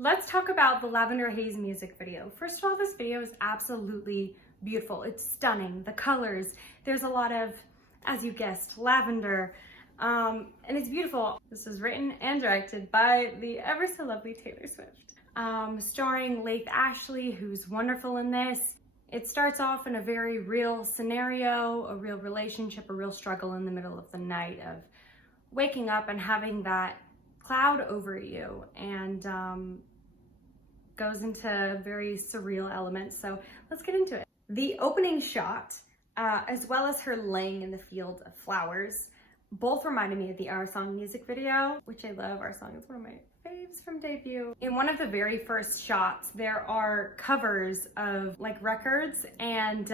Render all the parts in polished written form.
Let's talk about the Lavender Haze music video. First of all, this video is absolutely beautiful. It's stunning. The colors, there's a lot of, as you guessed, lavender, and it's beautiful. This was written and directed by the ever so lovely Taylor Swift, starring Laith Ashley, who's wonderful in this. It starts off in a very real scenario, a real relationship, a real struggle in the middle of the night of waking up and having that cloud over you, and goes into very surreal elements. So let's get into it. The opening shot, as well as her laying in the field of flowers, both reminded me of the Our Song music video, which I love. Our Song is one of my faves from debut. In one of the very first shots, there are covers of like records, and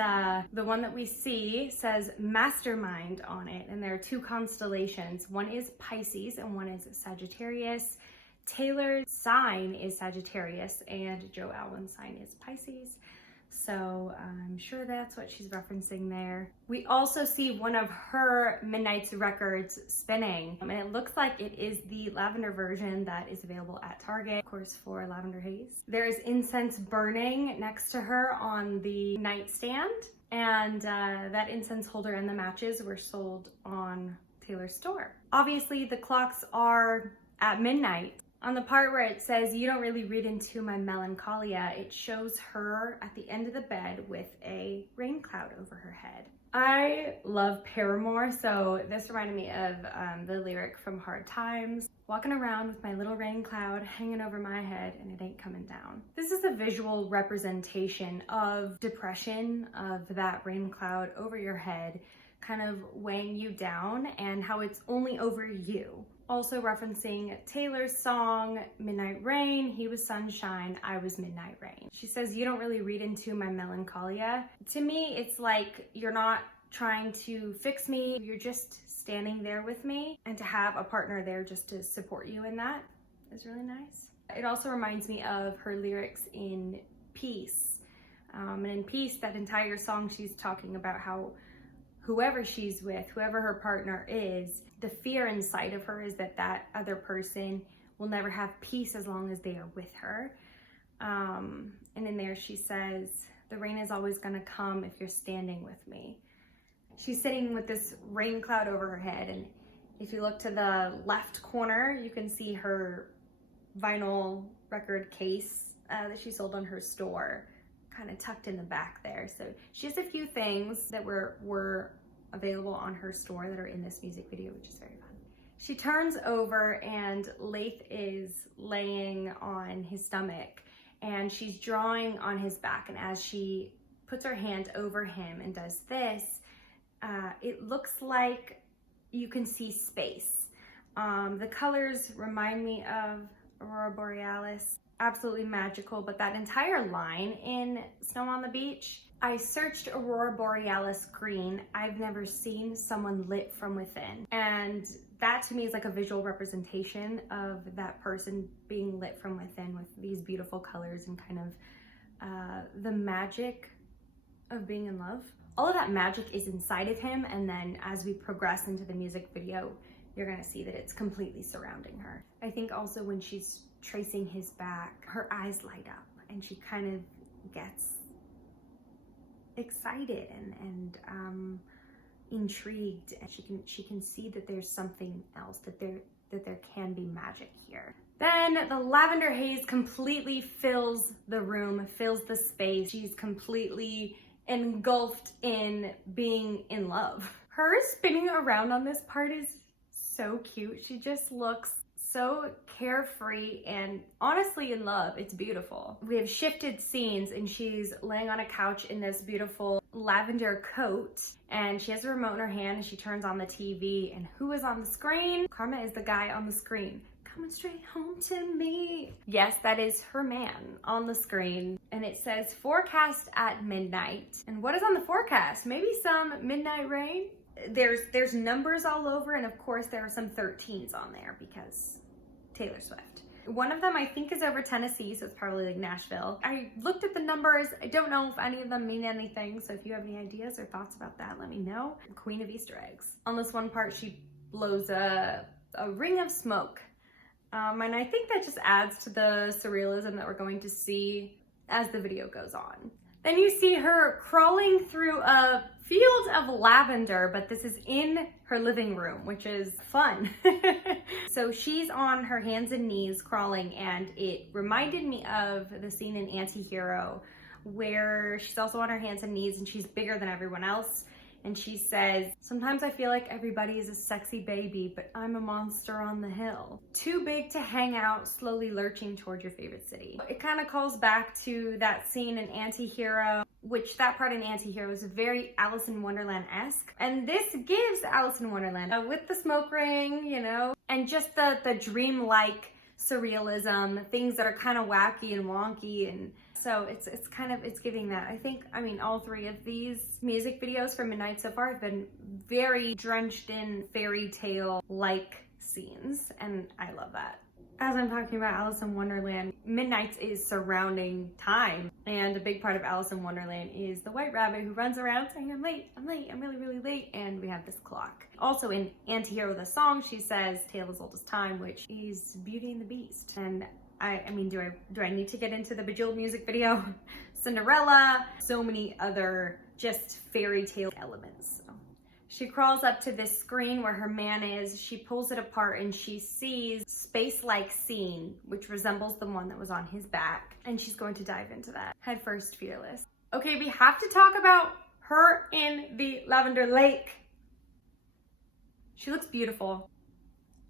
the one that we see says Mastermind on it, and there are two constellations. One is Pisces and one is Sagittarius. Taylor's sign is Sagittarius and Joe Alwyn's sign is Pisces. So I'm sure that's what she's referencing there. We also see one of her Midnight's records spinning, and it looks like it is the lavender version that is available at Target, of course, for Lavender Haze. There is incense burning next to her on the nightstand, and that incense holder and the matches were sold on Taylor's store. Obviously, the clocks are at midnight. On the part where it says, "You don't really read into my melancholia," it shows her at the end of the bed with a rain cloud over her head. I love Paramore, so this reminded me of the lyric from Hard Times. Walking around with my little rain cloud hanging over my head and it ain't coming down. This is a visual representation of depression, of that rain cloud over your head, kind of weighing you down, and how it's only over you. Also referencing Taylor's song, Midnight Rain. He was sunshine, I was midnight rain. She says, "You don't really read into my melancholia." To me, it's like you're not trying to fix me, you're just standing there with me, and to have a partner there just to support you in that is really nice. It also reminds me of her lyrics in Peace. And in Peace, that entire song, she's talking about how whoever she's with, whoever her partner is, the fear inside of her is that that other person will never have peace as long as they are with her. And in there she says, "The rain is always gonna come if you're standing with me." She's sitting with this rain cloud over her head, and if you look to the left corner, you can see her vinyl record case that she sold on her store, kind of tucked in the back there. So she has a few things that were available on her store that are in this music video, which is very fun. She turns over and Laith is laying on his stomach and she's drawing on his back, and as she puts her hand over him and does this, it looks like you can see space. The colors remind me of Aurora Borealis. Absolutely magical, but that entire line in Snow on the Beach, I searched Aurora Borealis green. I've never seen someone lit from within. And that to me is like a visual representation of that person being lit from within with these beautiful colors and kind of the magic of being in love. All of that magic is inside of him, and then as we progress into the music video, you're gonna see that it's completely surrounding her. I think also when she's tracing his back, her eyes light up and she kind of gets excited and intrigued, and she can see that there's something else, that there can be magic here. Then the lavender haze completely fills the room, fills the space. She's completely engulfed in being in love. Her spinning around on this part is so cute. She just looks so carefree and honestly in love. It's beautiful. We have shifted scenes and she's laying on a couch in this beautiful lavender coat, and she has a remote in her hand and she turns on the TV, and who is on the screen? Karma is the guy on the screen. "Coming straight home to me." Yes, that is her man on the screen, and it says forecast at midnight. And what is on the forecast? Maybe some midnight rain? There's numbers all over, and of course there are some 13s on there because Taylor Swift. One of them I think is over Tennessee, so it's probably like Nashville. I looked at the numbers. I don't know if any of them mean anything, so if you have any ideas or thoughts about that, let me know. Queen of Easter eggs. On this one part, she blows a ring of smoke And I think that just adds to the surrealism that we're going to see as the video goes on. Then you see her crawling through a field of lavender, but this is in her living room, which is fun. So she's on her hands and knees crawling, and it reminded me of the scene in Anti-Hero where she's also on her hands and knees and she's bigger than everyone else. And she says, "Sometimes I feel like everybody is a sexy baby, but I'm a monster on the hill. Too big to hang out, slowly lurching toward your favorite city." It kind of calls back to that scene in Anti-Hero, which that part in Anti-Hero is very Alice in Wonderland-esque. And this gives Alice in Wonderland with the smoke ring, you know, and just the dreamlike surrealism, things that are kind of wacky and wonky, and so it's giving that. I mean, all three of these music videos from Midnight so far have been very drenched in fairy tale like scenes, and I love that. As I'm talking about Alice in Wonderland, Midnights is surrounding time, and a big part of Alice in Wonderland is the white rabbit who runs around saying, I'm late, I'm really, really late, and we have this clock. Also in Anti-Hero, the song, she says, "Tale as old as time," which is Beauty and the Beast. And I mean, do I need to get into the Bejeweled music video? Cinderella, so many other just fairy tale elements. So she crawls up to this screen where her man is, she pulls it apart and she sees space-like scene, which resembles the one that was on his back. And she's going to dive into that head first, fearless. Okay, we have to talk about her in the Lavender Lake. She looks beautiful.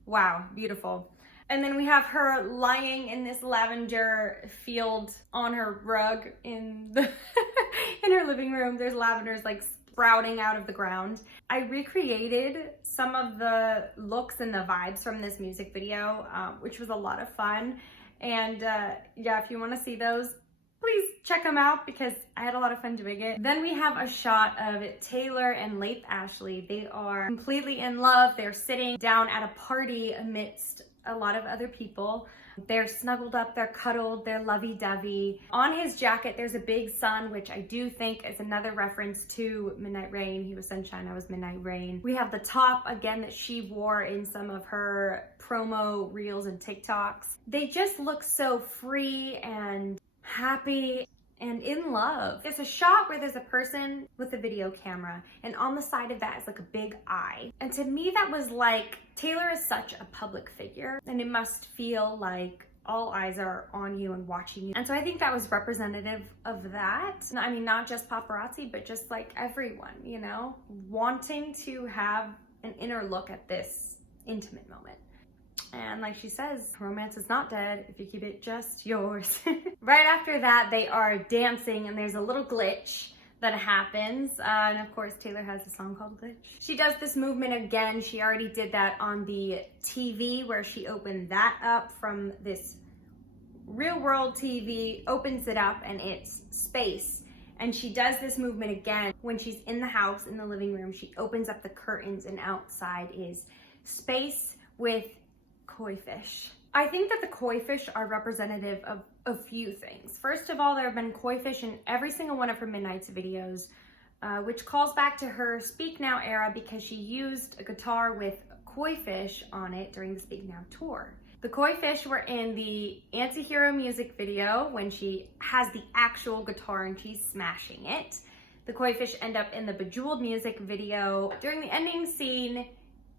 Wow, beautiful. And then we have her lying in this lavender field on her rug in the in her living room. There's lavenders like sprouting out of the ground. I recreated some of the looks and the vibes from this music video, which was a lot of fun. And yeah, if you want to see those, please check them out because I had a lot of fun doing it. Then we have a shot of Taylor and Leif Ashley. They are completely in love. They're sitting down at a party amidst a lot of other people. They're snuggled up, they're cuddled, they're lovey-dovey. On his jacket, there's a big sun, which I do think is another reference to Midnight Rain. He was sunshine, I was Midnight Rain. We have the top, again, that she wore in some of her promo reels and TikToks. They just look so free and happy and in love. There's a shot where there's a person with a video camera, and on the side of that is like a big eye. And to me, that was like, Taylor is such a public figure, and it must feel like all eyes are on you and watching you. And so I think that was representative of that. I mean, not just paparazzi, but just like everyone, you know, wanting to have an inner look at this intimate moment. And like she says, romance is not dead if you keep it just yours. Right after that, they are dancing and there's a little glitch that happens. And of course, Taylor has a song called Glitch. She does this movement again. She already did that on the TV where she opened that up from this real world TV, opens it up and it's space. And she does this movement again when she's in the house, in the living room. She opens up the curtains and outside is space with koi fish. I think that the koi fish are representative of a few things. First of all, there have been koi fish in every single one of her Midnights videos, which calls back to her Speak Now era because she used a guitar with koi fish on it during the Speak Now tour. The koi fish were in the Anti-Hero music video when she has the actual guitar and she's smashing it. The koi fish end up in the Bejeweled music video. During the ending scene,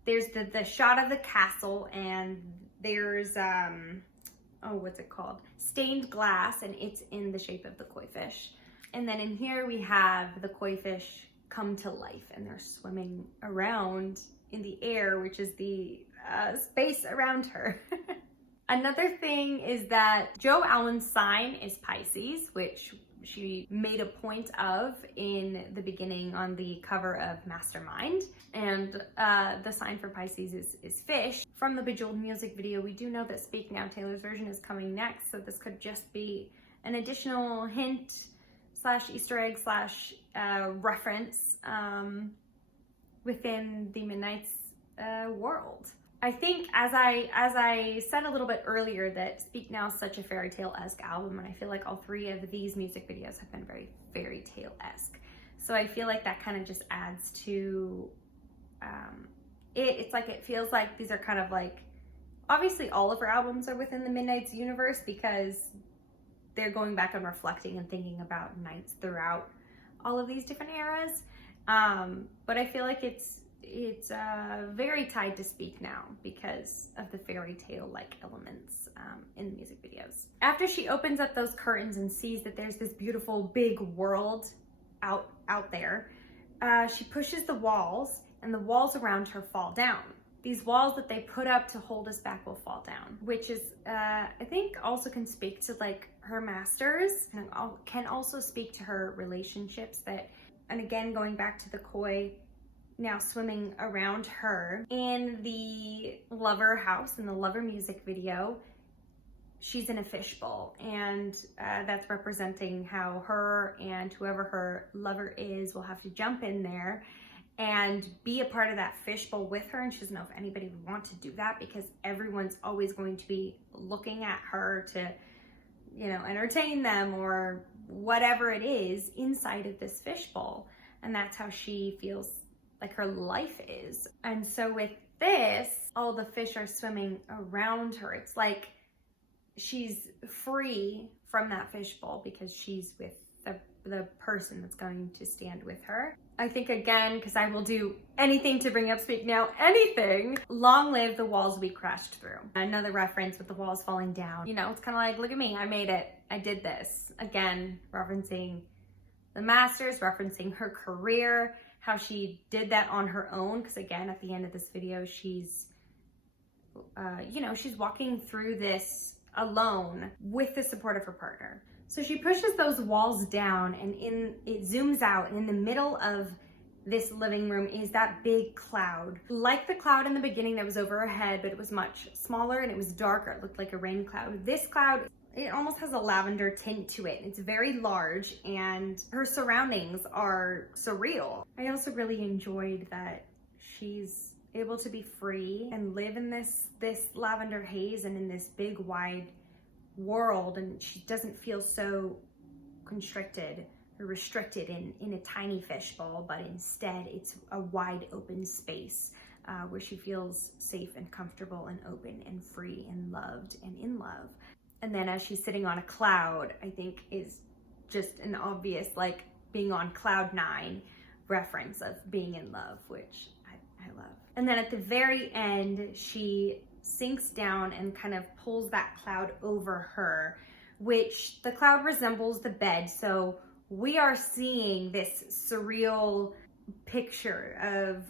there's the shot of the castle and there's, what's it called? Stained glass, and it's in the shape of the koi fish. And then in here we have the koi fish come to life and they're swimming around in the air, which is the space around her. Another thing is that Joe Alwyn's sign is Pisces, which she made a point of in the beginning on the cover of Mastermind. And the sign for Pisces is fish. From the Bejeweled music video, we do know that Speak Now Taylor's version is coming next, so this could just be an additional hint slash Easter egg slash reference within the Midnights world. I think as I said a little bit earlier that Speak Now is such a fairy tale-esque album, and I feel like all three of these music videos have been very fairy tale-esque. So I feel like that kind of just adds to it's like it feels like these are kind of like Obviously, all of her albums are within the Midnight's universe because they're going back and reflecting and thinking about nights throughout all of these different eras. But I feel like it's very tied to Speak Now because of the fairy tale-like elements in the music videos. After she opens up those curtains and sees that there's this beautiful big world out there, she pushes the walls, and the walls around her fall down. These walls that they put up to hold us back will fall down, which is, I think, also can speak to like her masters, and can also speak to her relationships that, and again, going back to the koi now swimming around her. In the Lover house, in the Lover music video, she's in a fishbowl, and that's representing how her and whoever her lover is will have to jump in there and be a part of that fishbowl with her, and she doesn't know if anybody would want to do that because everyone's always going to be looking at her to, you know, entertain them or whatever it is inside of this fishbowl. And that's how she feels like her life is. And so with this, all the fish are swimming around her. It's like she's free from that fishbowl because she's with the person that's going to stand with her. I think, again, because I will do anything to bring up Speak Now, anything, long live the walls we crashed through. Another reference with the walls falling down. You know, it's kind of like, look at me, I made it, I did this. Again, referencing the masters, referencing her career, how she did that on her own. Because again, at the end of this video, she's, you know, she's walking through this alone with the support of her partner. So she pushes those walls down, and it zooms out, and in the middle of this living room is that big cloud. Like the cloud in the beginning that was over her head, but it was much smaller and it was darker. It looked like a rain cloud. This cloud, it almost has a lavender tint to it. It's very large, and her surroundings are surreal. I also really enjoyed that she's able to be free and live in this lavender haze and in this big wide world, and she doesn't feel so constricted or restricted in a tiny fishbowl, but instead it's a wide open space where she feels safe and comfortable and open and free and loved and in love. And then as she's sitting on a cloud, I think is just an obvious, like, being on cloud 9 reference of being in love, which I love. And then at the very end, she sinks down and kind of pulls that cloud over her, which the cloud resembles the bed. So we are seeing this surreal picture of,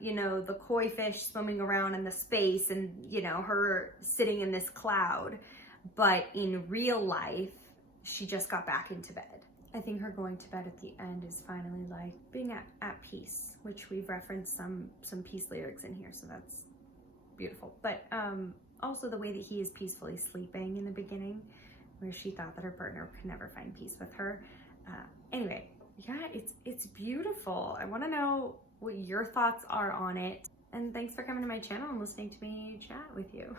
you know, the koi fish swimming around in the space and, you know, her sitting in this cloud. But in real life, she just got back into bed. I think her going to bed at the end is finally like being at peace, which we've referenced some peace lyrics in here, so that's beautiful. But also the way that he is peacefully sleeping in the beginning, where she thought that her partner could never find peace with her. Anyway, yeah, it's beautiful. I want to know what your thoughts are on it, and thanks for coming to my channel and listening to me chat with you.